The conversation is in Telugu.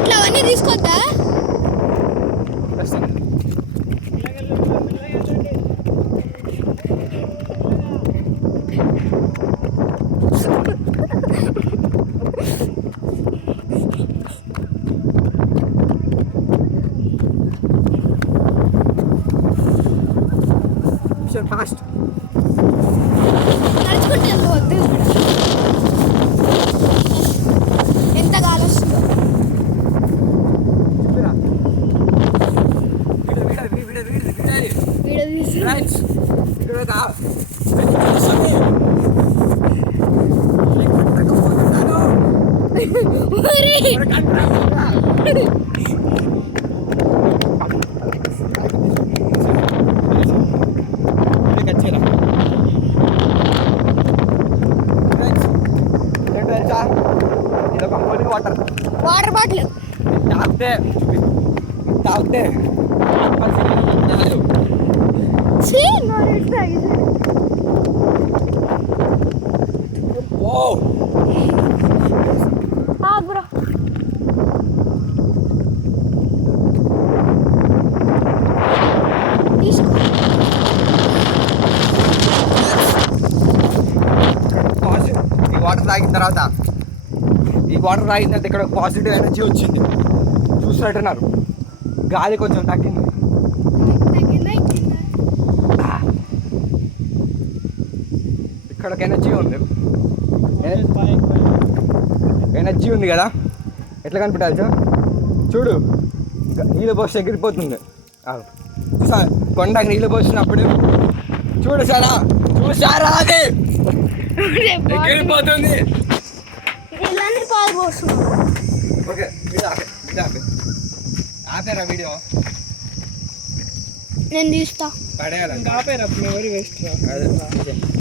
బాటిల్ అవన్నీ తీసుకొద్దా? ఫాస్ట్ నడుచుకుంటే వద్దు. ఎంత గాలి వస్తుందో. వీడియో తీసి వాటర్ బాటిల్ తాగితే బ్రో తీసుకో. ఈ వాటర్ తాగిన తర్వాత ఇక్కడ పాజిటివ్ ఎనర్జీ వచ్చింది. చూసినట్టున్నారు, గాలి కొంచెం తగ్గింది. ఇక్కడ ఒక ఎనర్జీ ఉంది కదా, ఎట్లా కనిపెట్టాలి సార్? చూడు, నీళ్ళు పోసి ఎగిరిపోతుంది. కొండకి నీళ్ళు పోసినప్పుడు చూడు సారా, చూసారా, అది ఎగిరిపోతుంది. ఓకే, ఆపేరా వీడియో, నేను తీస్తా. పడేయాలి. ఆపేరా, వేస్ట్.